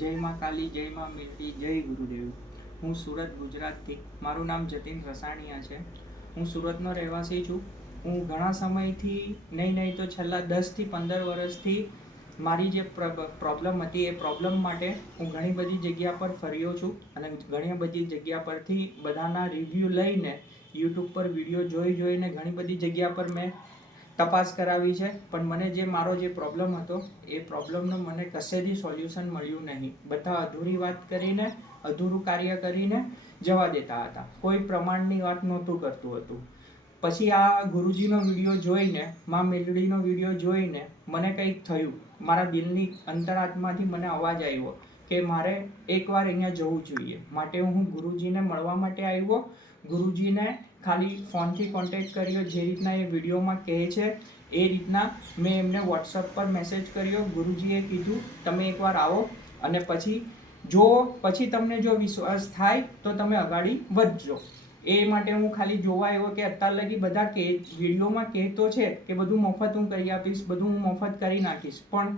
જય માં કાલી, જય માં મીરડી, જય ગુરુદેવ. હું સુરત, ગુજરાતથી. મારું નામ જતીન રસાણીયા છે. હું સુરતનો રહેવાસી છું. હું ઘણા સમયથી નહીં તો છેલ્લા 10 થી 15 વર્ષથી મારી જે પ્રોબ્લેમ હતી એ પ્રોબ્લેમ માટે હું ઘણી બધી જગ્યા પર ફર્યો છું અને ઘણી બધી જગ્યા પરથી બધાના રિવ્યૂ લઈને યુટ્યુબ પર વિડીયો જોઈને ઘણી બધી જગ્યા પર મેં તપાસ કરાવી છે, પણ મને જે મારો જે પ્રોબ્લેમ હતો એ પ્રોબ્લેમનો મને કશેથી સોલ્યુશન મળ્યું નહીં. બધા અધૂરી વાત કરીને, અધૂરું કાર્ય કરીને જવા દેતા હતા. કોઈ પ્રમાણની વાત નહોતું કરતું હતું. પછી આ ગુરુજીનો વિડીયો જોઈને, માં મેલડીનો વિડીયો જોઈને મને કંઈક થયું. મારા દિલની અંતરાત્માથી મને અવાજ આવ્યો કે મારે એકવાર અહીંયા જવું જોઈએ. માટે હું ગુરુજીને મળવા માટે આવ્યો. ગુરુજીને ખાલી ફોનથી કોન્ટેક્ટ કર્યો, જે રીતના એ વિડીયોમાં કહે છે એ રીતના મેં એમને વોટ્સઅપ પર મેસેજ કર્યો. ગુરુજીએ કીધું તમે એકવાર આવો અને પછી તમને જો વિશ્વાસ થાય તો તમે આગળ વધજો. એ માટે હું ખાલી જોવા આવ્યો કે અત્યાર લગી બધા વિડીયોમાં કહેતો છે કે બધું મફત હું કરી આપીશ, બધું હું મફત કરી નાખીશ, પણ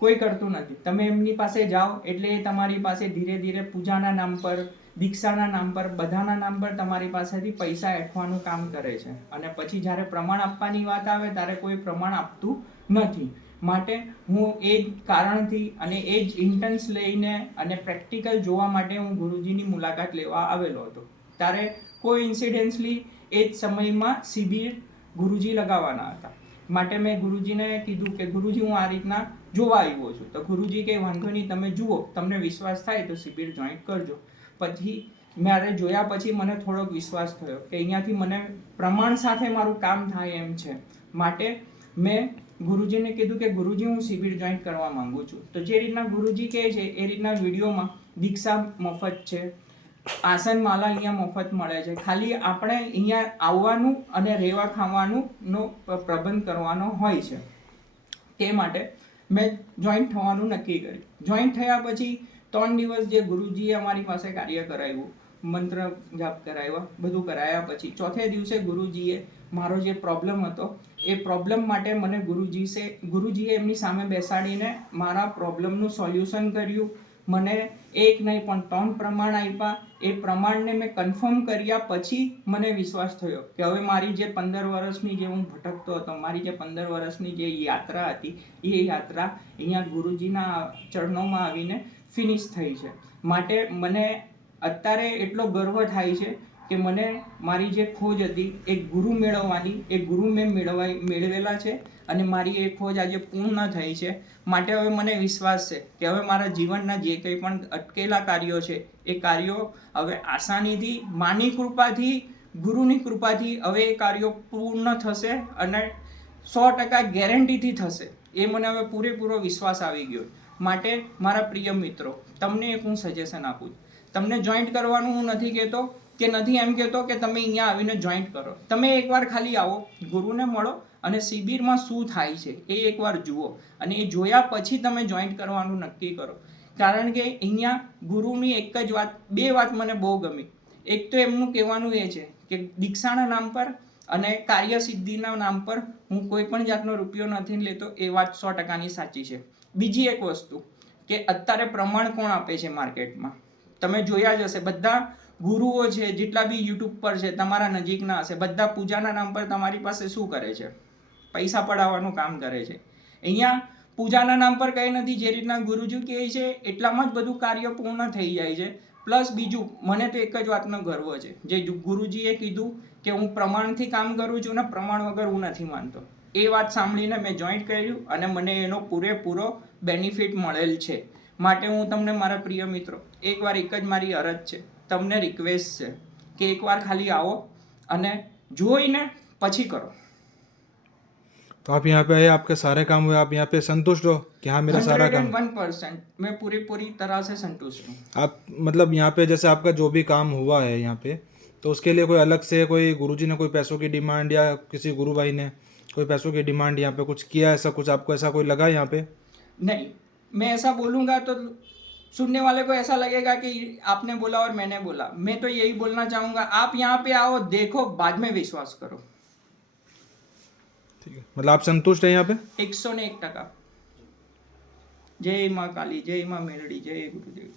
કોઈ કરતું નથી. તમે એમની પાસે જાઓ એટલે એ તમારી પાસે ધીરે ધીરે પૂજાના નામ પર, દીક્ષાના નામ પર, બધાના નામ પર તમારી પાસેથી પૈસા એઠવાનું કામ કરે છે. અને પછી જ્યારે પ્રમાણ આપવાની વાત આવે ત્યારે કોઈ પ્રમાણ આપતું નથી. માટે હું એ જ કારણથી અને એ જ ઇન્ટન્સ લઈને અને પ્રેક્ટિકલ જોવા માટે હું ગુરુજીની મુલાકાત લેવા આવેલો હતો. ત્યારે કોઈ ઇન્સિડેન્ટલી એ જ સમયમાં શિબિર ગુરુજી લગાવવાના હતા. માટે મેં ગુરુજીને કીધું કે ગુરુજી હું આ રીતના જોવા આવ્યો છું. તો ગુરુજી કે વાંધો નહીં, તમે જુઓ, તમને વિશ્વાસ થાય તો શિબિર જોઈન્ટ કરજો. પછી મારે જોયા પછી મને થોડોક વિશ્વાસ થયો કે અહીંયાથી મને પ્રમાણ સાથે મારું કામ થાય એમ છે. માટે મેં ગુરુજીને કીધું કે ગુરુજી હું શિબિર જોઈન્ટ કરવા માંગુ છું. તો જે રીતના ગુરુજી કહે છે એ રીતના વિડીયોમાં દીક્ષા મફત છે, આસન માલા અહીંયા મફત મળે છે. ખાલી આપણે અહીંયા આવવાનું અને રહેવા ખાવાનું પ્રબંધ કરવાનો હોય છે. તે માટે મેં જોઈન્ટ થવાનું નક્કી કર્યું. જોઈન્ટ થયા પછી 3 દિવસ જે ગુરુજીએ અમારી પાસે કાર્ય કરાવ્યું, મંત્ર જાપ કરાવ્યા, બધું કરાયા પછી ચોથે દિવસે ગુરુજીએ મારો જે પ્રોબ્લેમ હતો એ પ્રોબ્લેમ માટે મને ગુરુજીએ એમની સામે બેસાડીને મારા પ્રોબ્લેમનું સોલ્યુશન કર્યું. મને એક નહીં પણ 3 પ્રમાણ આપ્યા. એ પ્રમાણને મેં કન્ફર્મ કર્યા પછી મને વિશ્વાસ થયો કે હવે મારી જે 15 વર્ષની જે હું ભટકતો હતો, મારી જે 15 વર્ષની જે યાત્રા હતી એ યાત્રા અહીંયા ગુરુજીના ચરણોમાં આવીને ફિનિશ થઈ છે. માટે મને અત્યારે એટલો ગર્વ થાય છે કે મને મારી જે ખોજ હતી એ ગુરુ મેળવવાની, એ ગુરુ મેં મેળવેલા છે અને મારી એ ખોજ આજે પૂર્ણ થઈ છે. માટે હવે મને વિશ્વાસ છે કે હવે મારા જીવનના જે કંઈ પણ અટકેલા કાર્યો છે એ કાર્યો હવે આસાનીથી, માની કૃપાથી, ગુરુની કૃપાથી હવે એ કાર્યો પૂર્ણ થશે અને 100% ગેરંટીથી થશે. એ મને હવે પૂરેપૂરો વિશ્વાસ આવી ગયો. માટે મારા પ્રિય મિત્રો, તમને એક હું સજેશન આપું. તમને જોઈન્ટ કરવાનું હું નથી કહેતો કે નથી એમ કહેતો કે તમે અહીંયા આવીને જોઈન્ટ કરો. તમે એકવાર ખાલી આવો, ગુરુને મળો અને શિબિરમાં શું થાય છે એ એકવાર જુઓ અને એ જોયા પછી તમે જોઈન્ટ કરવાનું નક્કી કરો. કારણ કે અહીંયા ગુરુની એક જ વાત, 2 વાત મને બહુ ગમી. એક તો એમનું કહેવાનું એ છે કે દીક્ષાના નામ પર અને કાર્યસિદ્ધિના નામ પર હું કોઈ પણ જાતનો રૂપિયો નથી લેતો. એ વાત 100%ની સાચી છે. બીજી એક વસ્તુ કે અત્યારે પ્રમાણ કોણ આપે છે માર્કેટમાં? તમે જોયા જ હશે, બધા ગુરુઓ છે જેટલા બી યુટ્યુબ પર છે, તમારા નજીકના હશે, બધા પૂજાના નામ પર તમારી પાસે શું કરે છે? પૈસા પડાવવાનું કામ કરે છે. અહીંયા પૂજાના નામ પર કંઈ નથી. જે રીતના ગુરુજી કહે છે એટલામાં જ બધું કાર્ય પૂર્ણ થઈ જાય છે. પ્લસ બીજું, મને તો એક જ વાતનો ગર્વ છે, જે ગુરુજીએ કીધું કે હું પ્રમાણથી કામ કરું છું ને પ્રમાણ વગર હું નથી માનતો. એ વાત સાંભળીને મેં જોઈન્ટ કર્યું અને મને એનો પૂરેપૂરો બેનિફિટ મળેલ છે. માટે હું તમને મારા પ્રિય મિત્રો એકવાર એક જ મારી અરજ છે, તમને રિક્વેસ્ટ છે કે એકવાર ખાલી આવો અને જોઈને પછી કરો. तो आप यहाँ पे आए, आपके सारे काम हुए, आप यहाँ पे संतुष्ट हो कि हाँ मेरा सारा काम? 101% मैं पूरी तरह से संतुष्ट हूँ. आप मतलब यहाँ पे जैसे आपका जो भी काम हुआ है यहाँ पे, तो उसके लिए कोई अलग से कोई गुरुजी ने कोई पैसों की डिमांड या किसी गुरु भाई ने कोई पैसों की डिमांड यहाँ पे कुछ किया, ऐसा कुछ आपको ऐसा कोई लगा यहाँ पे? नहीं, मैं ऐसा बोलूँगा तो सुनने वाले को ऐसा लगेगा कि आपने बोला और मैंने बोला. मैं तो यही बोलना चाहूँगा, आप यहाँ पे आओ, देखो, बाद में विश्वास करो. ठीक है, मतलब आप संतुष्ट हैं यहाँ पे? 101%. જય માં કાલી, જય માં મેરડી, જય ગુરુદેવ.